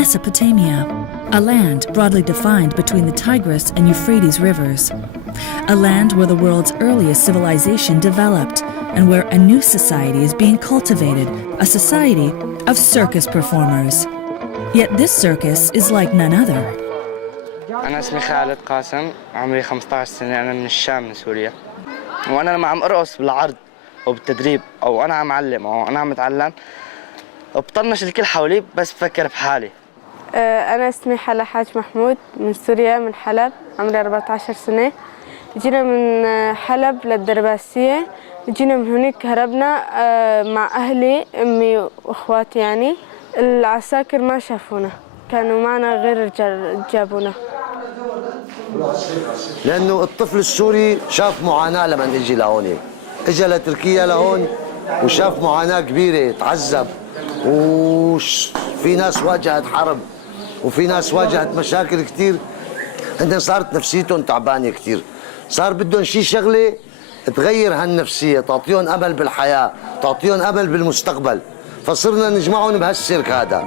Mesopotamia, a land broadly defined between the Tigris and Euphrates rivers. A land where the world's earliest civilization developed and where a new society is being cultivated, a society of circus performers. Yet this circus is like none other. أنا اسمي خالد قاسم، عمري 15 سنة، أنا من الشام من سوريا. وأنا لما عم أرقص بالعرض أو بالتدريب أو أنا عم أعلم أو أنا عم أتعلم بطنش الكل حولي بس بفكر بحالي. أنا اسمي حلا حاج محمود من سوريا من حلب، عمري 14 سنة. جينا من حلب للدرباسية، جينا من هناك هربنا مع أهلي أمي وأخواتي يعني. العساكر ما شافونا، كانوا معنا غير رجال جابونا. لأنه الطفل السوري شاف معاناة لما اجى لهون، اجى لتركيا لهون وشاف معاناة كبيرة، تعذب، وفي ناس واجهت حرب وفي ناس واجهت مشاكل كثير. عندنا صارت نفسيتهم تعبانة كثير، صار بدهم شي شغلة تغير هالنفسية، تعطيهم أمل بالحياة، تعطيهم أمل بالمستقبل، فصرنا نجمعهم بهالسيرك هذا.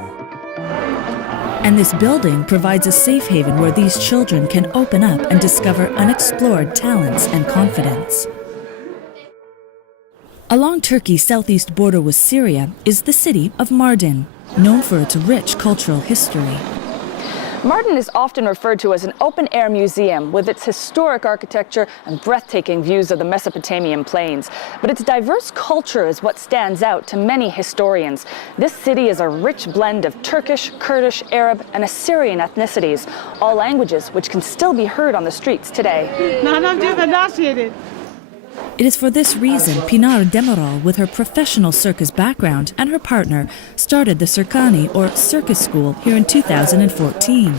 And this building provides a safe haven where these children can open up and discover unexplored talents and confidence. Along Turkey's southeast border with Syria is the city of Mardin, known for its rich cultural history. Mardin is often referred to as an open-air museum with its historic architecture and breathtaking views of the Mesopotamian plains. But its diverse culture is what stands out to many historians. This city is a rich blend of Turkish, Kurdish, Arab, and Assyrian ethnicities, all languages which can still be heard on the streets today. It is for this reason Pinar Demiral, with her professional circus background, and her partner started the Circani, or Circus School, here in 2014.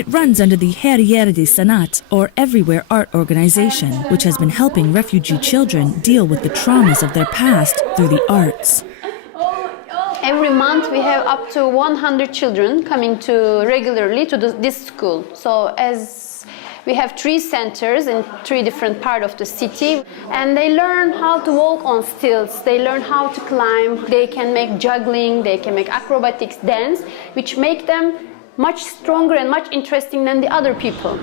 It runs under the Her Yerdi Sanat, or Everywhere Art Organization, which has been helping refugee children deal with the traumas of their past through the arts. Every month we have up to 100 children coming regularly to this school. So we have 3 centers in 3 different parts of the city, and they learn how to walk on stilts, they learn how to climb, they can make juggling, they can make acrobatics, dance, which make them much stronger and much interesting than the other people.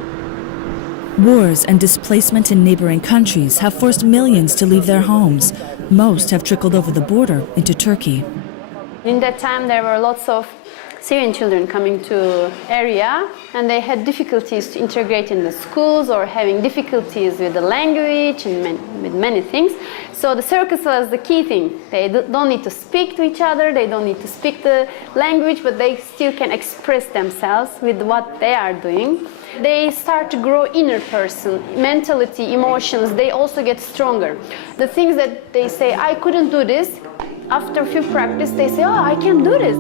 Wars and displacement in neighboring countries have forced millions to leave their homes. Most have trickled over the border into Turkey. In that time there were lots of Syrian children coming to area, and they had difficulties to integrate in the schools or having difficulties with the language and with many things. So the circus was the key thing. They don't need to speak to each other, they don't need to speak the language, but they still can express themselves with what they are doing. They start to grow inner person, mentality, emotions, they also get stronger. The things that they say, I couldn't do this, after a few practice they say, oh, I can do this.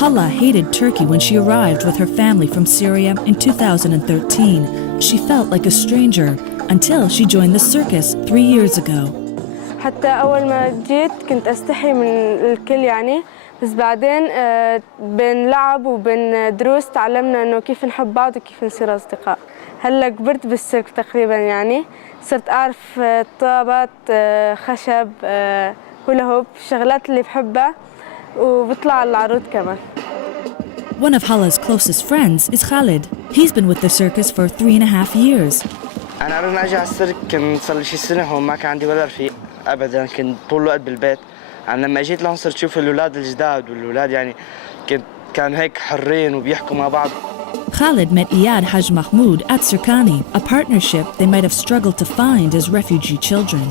Hala hated Turkey when she arrived with her family from Syria in 2013. She felt like a stranger until she joined the circus 3 years ago. حتى أول ما جيت كنت أستحي من الكل يعني، بس بعدين بين لعب وبين دروس تعلمنا إنه كيف نحب بعض وكيف نصير أصدقاء. هلا كبرت بالسيرك تقريبا يعني، صرت أعرف طابات، خشب، هولا هوب، الشغلات اللي بحبها. One of Hala's closest friends is Khalid. He's been with the circus for 3.5 years. أنا قبل ما أجي على السيرك كنت صار لي شي سنة هون، ما كان عندي ولا رفيق أبداً، كنت طول الوقت بالبيت. أنا لما جيت لهون صرت شوف الأولاد الجداد والأولاد يعني كانوا هيك حرين وبيحكوا مع بعض. Khalid met Iyad Haj Mahmoud at Circani, a partnership they might have struggled to find as refugee children.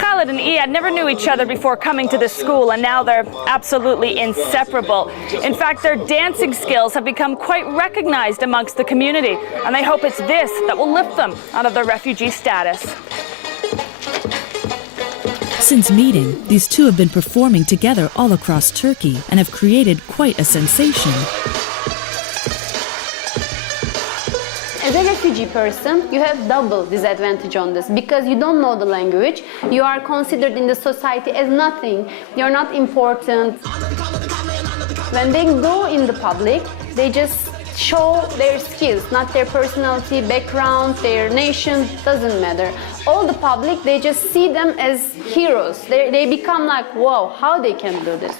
Khalid and Iyad never knew each other before coming to this school, and now they're absolutely inseparable. In fact, their dancing skills have become quite recognized amongst the community, and they hope it's this that will lift them out of their refugee status. Since meeting, these two have been performing together all across Turkey and have created quite a sensation. As a refugee person, you have double disadvantage on this because you don't know the language, you are considered in the society as nothing, you're not important. When they go in the public, they just show their skills, not their personality, background, their nation, doesn't matter. All the public, they just see them as heroes. They become like, wow, how they can do this?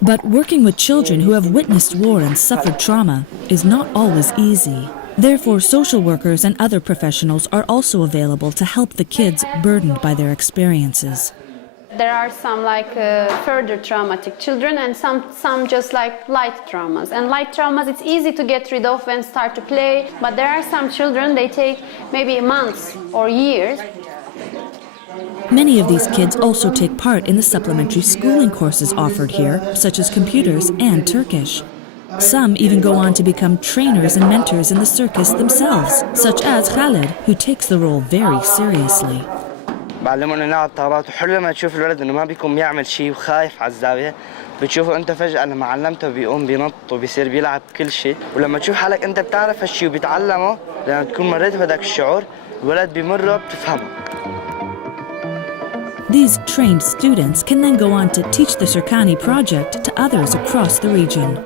But working with children who have witnessed war and suffered trauma is not always easy. Therefore, social workers and other professionals are also available to help the kids burdened by their experiences. There are some further traumatic children and some just like light traumas. And light traumas, it's easy to get rid of and start to play. But there are some children, they take maybe months or years. Many of these kids also take part in the supplementary schooling courses offered here, such as computers and Turkish. Some even go on to become trainers and mentors in the circus themselves, such as Khalid, who takes the role very seriously. بعلمهم نلعب طابات وحلو لما تشوف الولد انه ما بيكون بيعمل شيء وخايف على الزاويه بتشوفه انت فجاه لما علمته بيقوم بينط وبيصير بيلعب كل شيء ولما تشوف حالك انت بتعرف هالشيء وبتعلمه لما تكون مريت بهذاك الشعور الولد بيمره بتفهمه. These trained students can then go on to teach the Circani project to others across the region.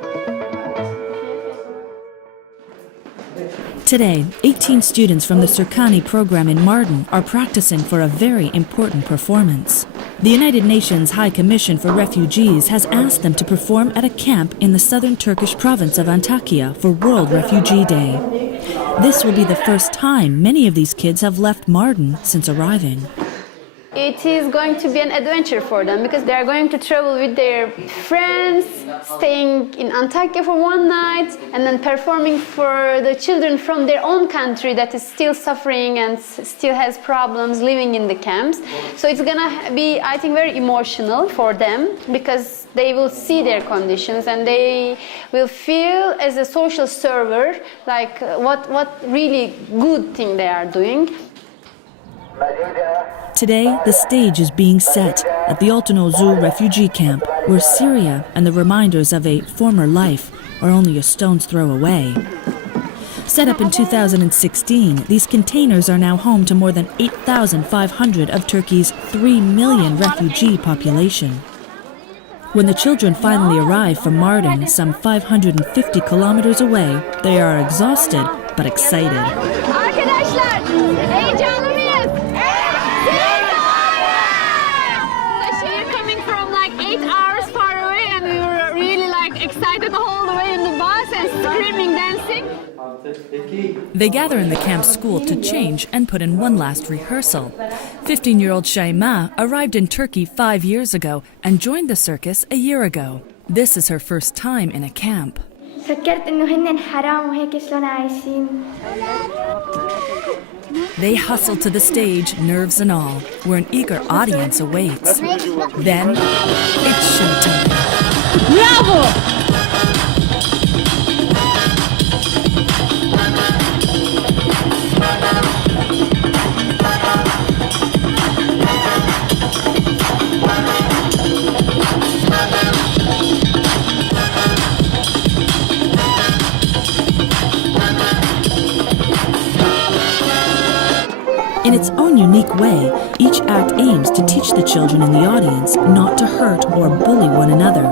Today, 18 students from the Circani program in Mardin are practicing for a very important performance. The United Nations High Commission for Refugees has asked them to perform at a camp in the southern Turkish province of Antakya for World Refugee Day. This will be the first time many of these kids have left Mardin since arriving. It is going to be an adventure for them because they are going to travel with their friends, staying in Antakya for one night, and then performing for the children from their own country that is still suffering and still has problems living in the camps. So it's gonna be, I think, very emotional for them because they will see their conditions and they will feel as a social server like what really good thing they are doing. Today, the stage is being set at the Altınözü refugee camp, where Syria and the reminders of a former life are only a stone's throw away. Set up in 2016, these containers are now home to more than 8,500 of Turkey's 3 million refugee population. When the children finally arrive from Mardin, some 550 kilometers away, they are exhausted but excited. They gather in the camp school to change and put in one last rehearsal. 15-year-old Shaima arrived in Turkey 5 years ago and joined the circus a year ago. This is her first time in a camp. They hustle to the stage, nerves and all, where an eager audience awaits. Then, it's showtime. Bravo! In its own unique way, each act aims to teach the children in the audience not to hurt or bully one another.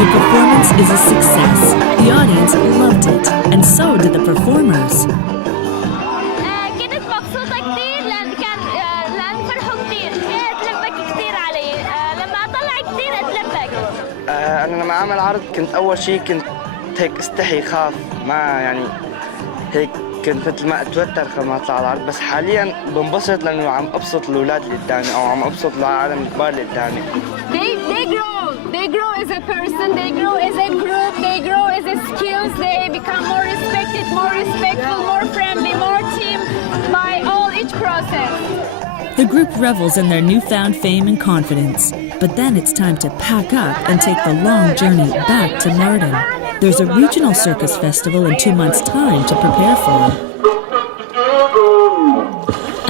The performance is a success. The audience loved it, and so did the performers. أنا لما أعمل عرض كنت أول شيء كنت هيك استحي خاف ما يعني هيك كنت مثل ما اتوتر لما اطلع على العرض بس حاليا بنبسط لانه عم ابسط الاولاد اللي قدامي او عم ابسط العالم الكبار اللي قدامي. They grow as a person, they grow as a group, they grow as a skills, they become more respected, more respectful, more friendly, more team by all each process. The group revels in their newfound fame and confidence, but then it's time to pack up and take the long journey back to Mardin. There's a regional circus festival in 2 months' time to prepare for.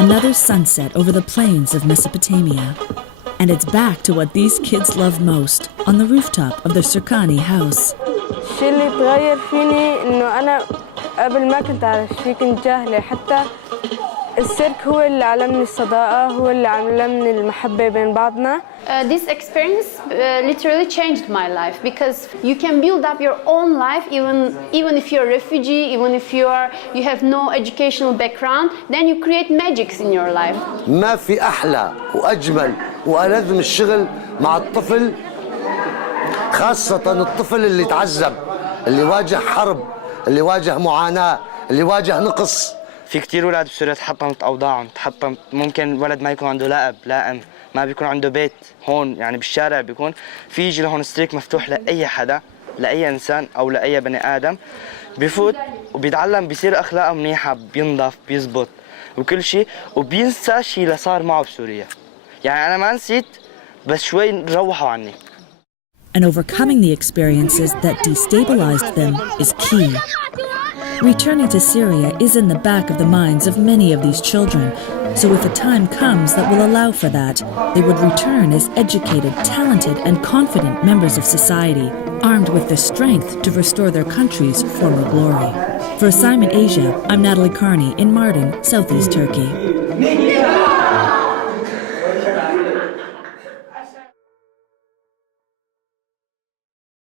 Another sunset over the plains of Mesopotamia. And it's back to what these kids love most, on the rooftop of the Circani house. الشيء اللي تغير فيني إنه أنا قبل ما كنت أعرف شيء كنت جاهلة حتى السيرك هو اللي علمني الصداقة هو اللي علمني المحبة بين بعضنا. This experience literally changed my life because you can build up your own life even if you're a refugee, even if you have no educational background, then you create magics in your life. ما في أحلى وأجمل وألذ من الشغل مع الطفل خاصة الطفل اللي تعذب، اللي واجه حرب، اللي واجه معاناة، اللي واجه نقص. في كتير أولاد بسوريا تحطمت أوضاعهم، تحطمت، ممكن ولد ما يكون عنده لا أب لا أم، ما بيكون عنده بيت هون، يعني بالشارع بيكون في يجي لهون ستريك مفتوح لأي حدا، لأي إنسان أو لأي بني آدم بفوت وبيتعلم، بيصير أخلاقه منيحة، بينضف، بيزبط وكل شيء، وبينسى شيء اللي صار معه بسوريا. يعني أنا ما نسيت، بس شوي روحوا عني. And overcoming the experiences that destabilized them is key. Returning to Syria is in the back of the minds of many of these children, so if a time comes that will allow for that, they would return as educated, talented, and confident members of society, armed with the strength to restore their country's former glory. For Assignment Asia, I'm Natalie Carney in Mardin, southeast Turkey.